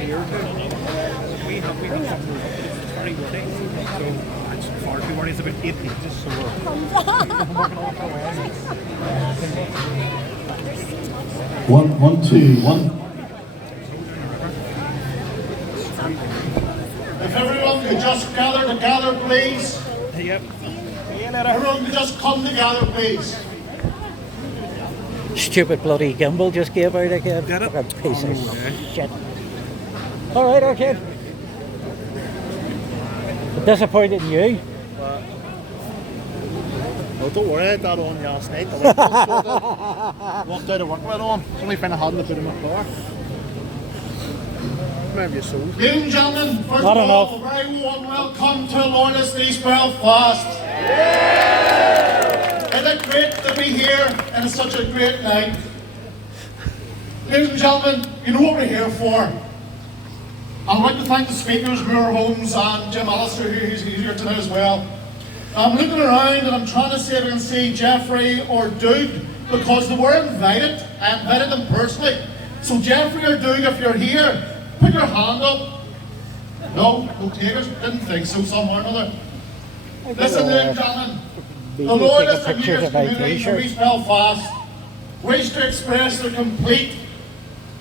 here too. We have some it's very wordy, so it's far too wordy. It's about 8 pages, so we're working on it for a while. One, two, one. If everyone could just gather together, please. Yep. Everyone could just come together, please. Stupid bloody gimbal just gave out again. Did it? Fucking piece of yeah. shit. Alright, okay. Disappointed in you. Oh, don't worry, I had that on last night. Walked out of work with it on. It's only when I hadn't put in my car. Maybe you sold. Ladies and gentlemen, first Not of all, enough. a very warm welcome to Loyalist East Belfast. It's great to be here and it's such a great night. Ladies and gentlemen, you know what we're here for. I'd like to thank the speakers, Muir Holmes and Jim Allister, who's here tonight as well. I'm looking around and I'm trying to see if I can see Jeffrey or Doug because they were invited. I invited them personally. So Jeffrey or Doug, if you're here, put your hand up. No takers? Didn't think so, somehow or another. Listen, ladies and gentlemen. The Loyalists and Unionist community of East Belfast wish to express their complete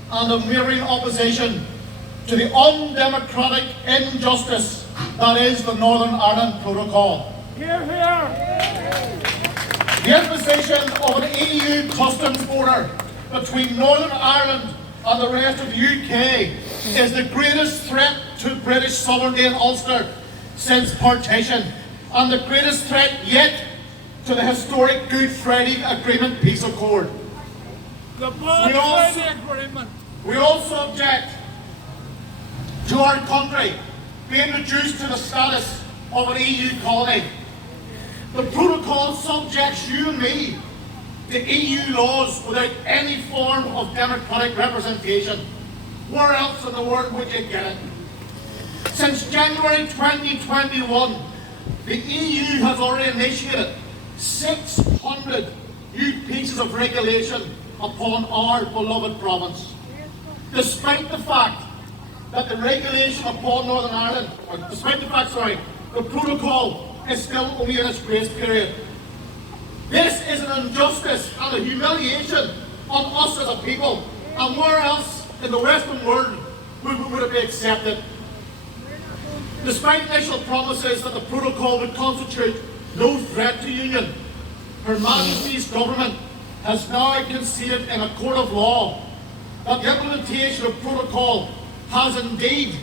and unwavering opposition to the undemocratic injustice that is the Northern Ireland Protocol. Here, here. The imposition of an EU customs border between Northern Ireland and the rest of the UK is the greatest threat to British sovereignty in Ulster since partition, and the greatest threat yet to the historic Good Friday Agreement peace accord. The Good Friday Agreement. We also object to our country being reduced to the status of an EU colony. The protocol subjects you and me to EU laws without any form of democratic representation. Where else in the world would you get it? Since January 2021, the EU has already initiated 600 new pieces of regulation upon our beloved province. Despite the fact that the regulation upon Northern Ireland, the protocol is still only in its grace period. This is an injustice and a humiliation on us as a people, and where else in the Western world would it be accepted? Despite initial promises that the protocol would constitute no threat to union, Her Majesty's government has now conceded in a court of law that the implementation of protocol has indeed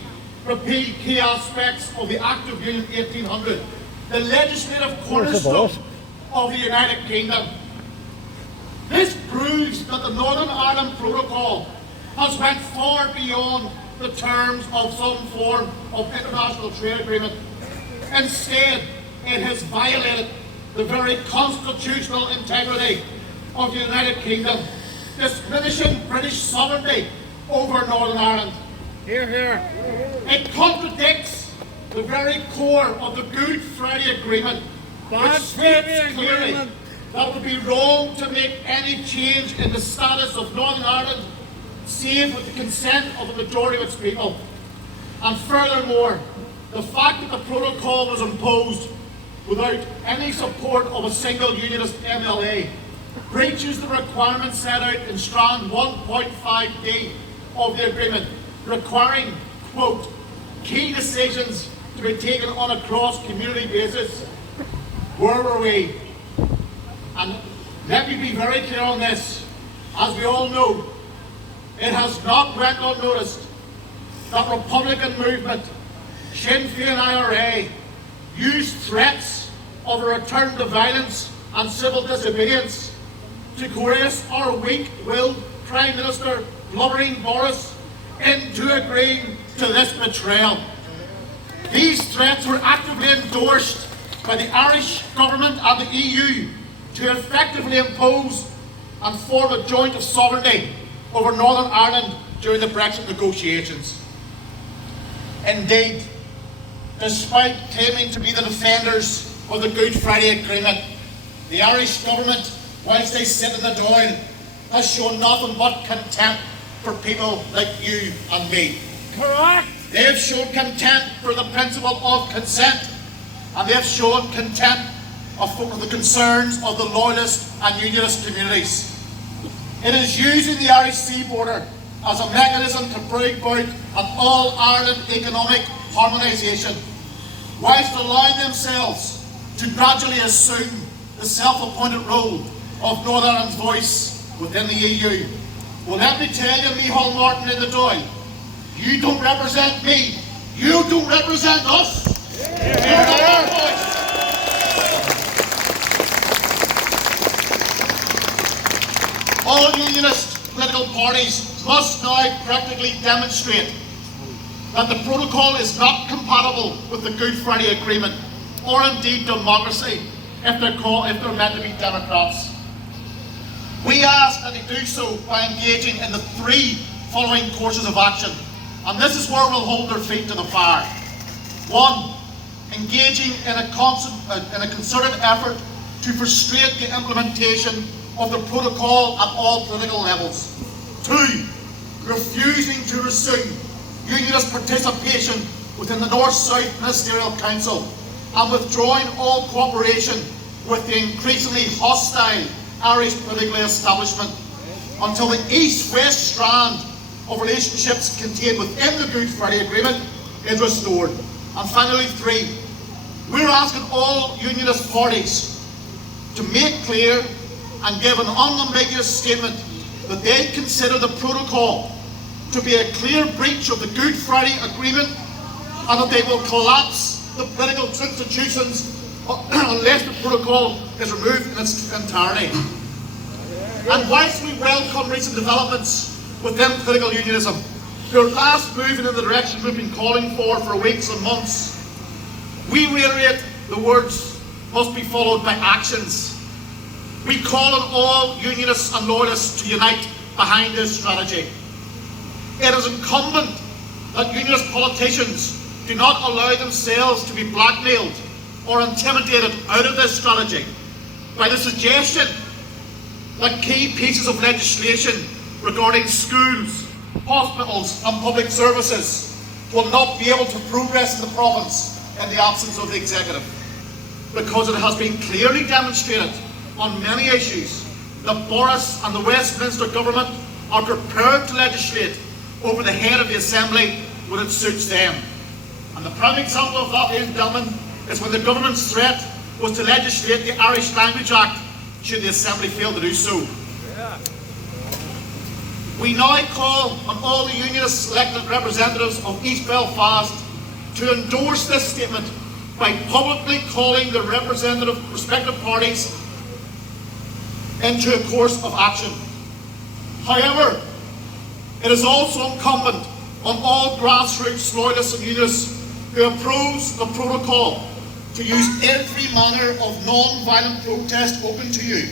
repealed key aspects of the Act of Union 1800, the legislative cornerstone of the United Kingdom. This proves that the Northern Ireland Protocol has went far beyond the terms of some form of international trade agreement. Instead, it has violated the very constitutional integrity of the United Kingdom, diminishing British sovereignty over Northern Ireland. Here, here. It contradicts the very core of the Good Friday Agreement, which states clearly that it would be wrong to make any change in the status of Northern Ireland save with the consent of the majority of its people. And furthermore, the fact that the protocol was imposed without any support of a single unionist MLA breaches the requirements set out in strand 1.5d of the agreement, requiring, quote, key decisions to be taken on a cross-community basis. Where were we? And let me be very clear on this. As we all know, it has not went unnoticed that Republican movement, Sinn Féin IRA, used threats of a return to violence and civil disobedience to coerce our weak-willed Prime Minister, blubbering Boris, into agreeing to this betrayal. These threats were actively endorsed by the Irish government and the EU to effectively impose and form a joint of sovereignty over Northern Ireland during the Brexit negotiations. Indeed, despite claiming to be the defenders of the Good Friday Agreement, the Irish government, whilst they sit in the Dáil, has shown nothing but contempt for people like you and me. Correct. They've shown contempt for the principle of consent, and they've shown contempt for the concerns of the loyalist and unionist communities. It is using the Irish sea border as a mechanism to bring about an all-Ireland economic harmonisation, whilst allowing themselves to gradually assume the self-appointed role of Northern Ireland's voice within the EU. Well, let me tell you, Micheál Martin in the Dáil, you don't represent me, you don't represent us. You're not our voice. All unionist political parties must now practically demonstrate that the protocol is not compatible with the Good Friday Agreement, or indeed democracy, if they're meant to be democrats. We ask that they do so by engaging in the 3 following courses of action, and this is where we'll hold their feet to the fire. 1. Engaging in a concerted effort to frustrate the implementation of the protocol at all political levels. 2. Refusing to resume unionist participation within the North-South Ministerial Council and withdrawing all cooperation with the increasingly hostile Irish political establishment until the East-West strand of relationships contained within the Good Friday Agreement is restored. And finally, 3. We're asking all unionist parties to make clear and give an unambiguous statement that they consider the protocol to be a clear breach of the Good Friday Agreement, and that they will collapse the political institutions unless the protocol is removed in its entirety. And whilst we welcome recent developments within political unionism, they're fast moving in the direction we've been calling for weeks and months. We reiterate the words must be followed by actions. We call on all unionists and loyalists to unite behind this strategy. It is incumbent that unionist politicians do not allow themselves to be blackmailed or intimidated out of this strategy by the suggestion that key pieces of legislation regarding schools, hospitals and public services will not be able to progress in the province in the absence of the executive, because it has been clearly demonstrated on many issues that Boris and the Westminster government are prepared to legislate over the head of the Assembly when it suits them. And the prime example of that, ladies and gentlemen, is when the government's threat was to legislate the Irish Language Act should the Assembly fail to do so. Yeah. We now call on all the unionist elected representatives of East Belfast to endorse this statement by publicly calling the respective parties into a course of action. However, it is also incumbent on all grassroots loyalists and unionists who oppose the protocol to use every manner of non-violent protest open to you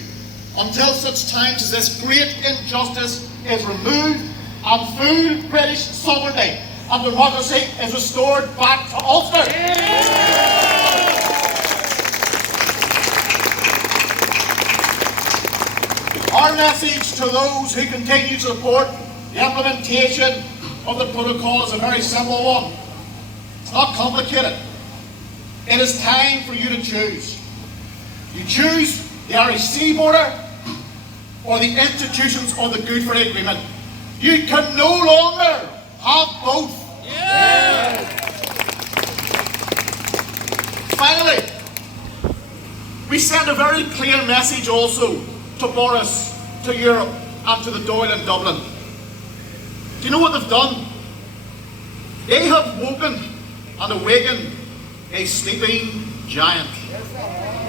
until such times as this great injustice is removed and full British sovereignty and democracy is restored back to Ulster. Our message to those who continue to support the implementation of the protocol is a very simple one. It's not complicated. It is time for you to choose. You choose the Irish sea border or the institutions of the Good Friday Agreement. You can no longer have both. Yeah. Finally, we send a very clear message also to Boris, to Europe and to the Dáil in Dublin. Do you know what they've done? They have woken and awakened a sleeping giant.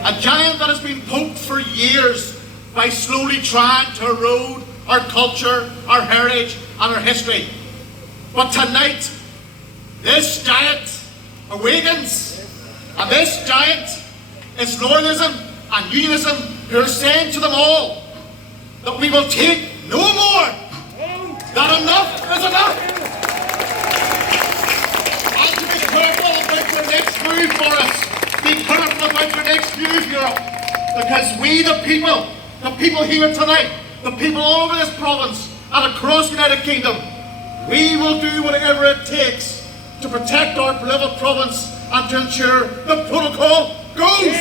A giant that has been poked for years by slowly trying to erode our culture, our heritage and our history. But tonight, this giant awakens, and this giant is loyalism and unionism, who are saying to them all that we will take no more, that enough is enough. And to be careful about your next move for us, be careful about your next move, Europe, because we the people here tonight, the people all over this province and across the United Kingdom, We will do whatever it takes to protect our beloved province and to ensure the protocol goes.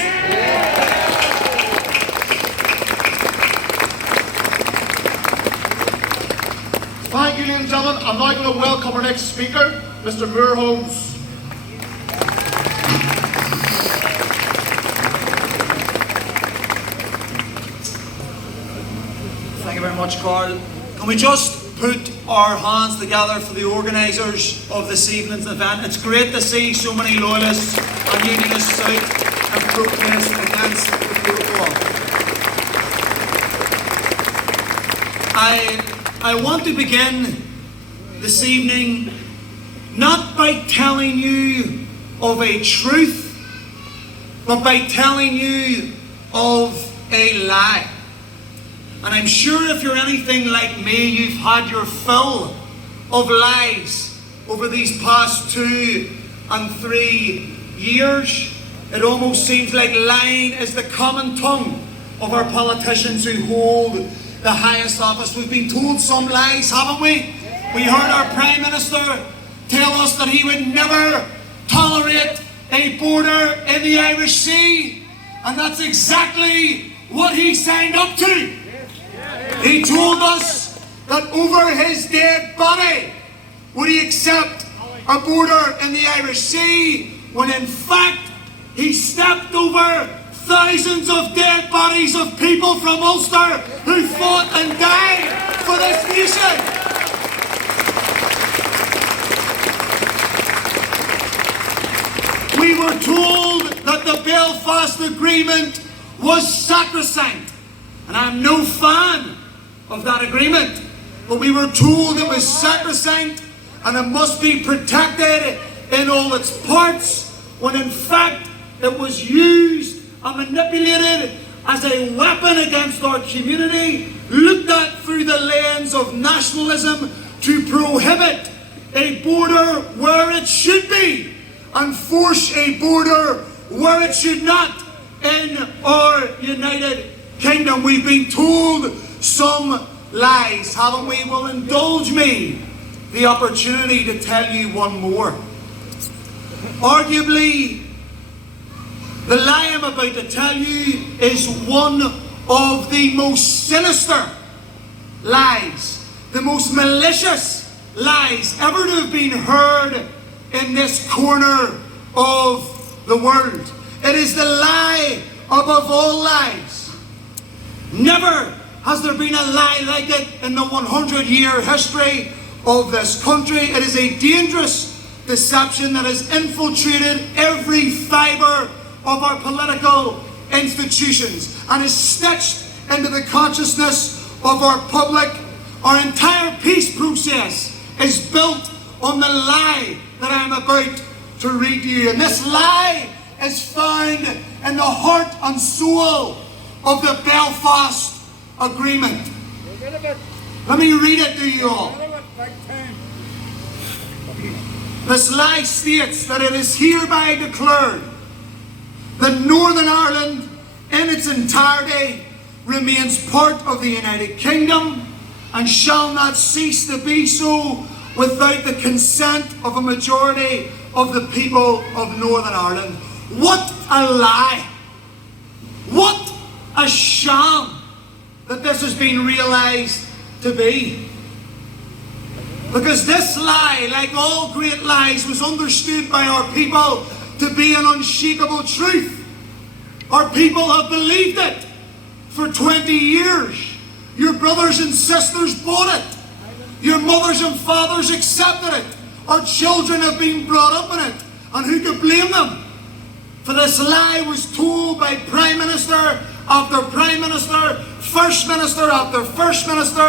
Thank you, ladies and gentlemen. I'm now going to welcome our next speaker, Mr. Moore Holmes. Thank you very much, Carl. Can we just put our hands together for the organisers of this evening's event? It's great to see so many loyalists and unionists out and protest against the protocol. I want to begin this evening not by telling you of a truth, but by telling you of a lie. And I'm sure if you're anything like me, you've had your fill of lies over these past 2 and 3 years. It almost seems like lying is the common tongue of our politicians who hold the highest office. We've been told some lies, haven't we? We heard our Prime Minister tell us that he would never tolerate a border in the Irish Sea. And that's exactly what he signed up to. He told us that over his dead body would he accept a border in the Irish Sea, when in fact he stepped over thousands of dead bodies of people from Ulster who fought and died for this nation. We were told that the Belfast Agreement was sacrosanct, and I'm no fan of that agreement, but we were told it was sacrosanct and it must be protected in all its parts, when in fact it was used and manipulated as a weapon against our community, looked at through the lens of nationalism to prohibit a border where it should be and force a border where it should not in our United Kingdom. We've been told some lies, haven't we? Well, indulge me the opportunity to tell you one more. Arguably, the lie I'm about to tell you is one of the most sinister lies, the most malicious lies ever to have been heard in this corner of the world. It is the lie above all lies. Never has there been a lie like it in the 100-year history of this country. It is a dangerous deception that has infiltrated every fibre of our political institutions and is stitched into the consciousness of our public. Our entire peace process is built on the lie that I'm about to read to you. And this lie is found in the heart and soul of the Belfast Agreement. Let me read it to you all. This lie states that it is hereby declared that Northern Ireland in its entirety remains part of the United Kingdom and shall not cease to be so without the consent of a majority of the people of Northern Ireland. What a lie! What a sham that this has been realised to be. Because this lie, like all great lies, was understood by our people to be an unshakable truth. Our people have believed it for 20 years. Your brothers and sisters bought it. Your mothers and fathers accepted it. Our children have been brought up in it. And who could blame them? For this lie was told by Prime Minister after Prime Minister, First Minister after First Minister,